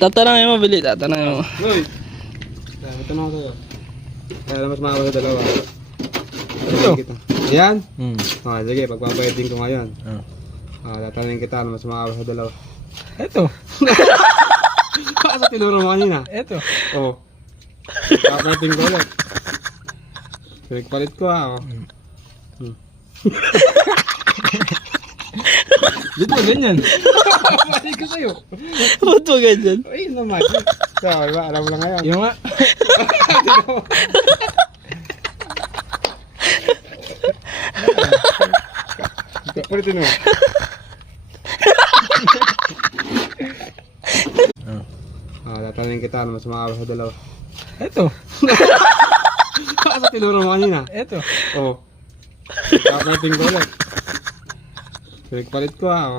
Tatanangin mo, Bili. Tatanangin mo. Uy! Ito na ako sa'yo. Kaya mas maawa sa dalawa. Ito. Yan? Hmm. Okay, sige, pagpapayatin ko ngayon. Ah. Tatanungin kita na mas maawa sa dalawa. Ito. Baka sa tinuro mo kanina. Ito. Oo. Papayatin ko ulit. Pinagpalit ko ha. Dito ba ganyan? Pwede ko sa'yo. Ba't mo ganyan? Ay, naman. So, iba, alam mo lang ngayon. Yung nga. Palitin mo. Tatanungin kita na mas maawa sa dalawa. Ito. Baka sa tinuro mo kanina. Ito. Oo. Papayatin ko ulit. Pinagpalit ko ha.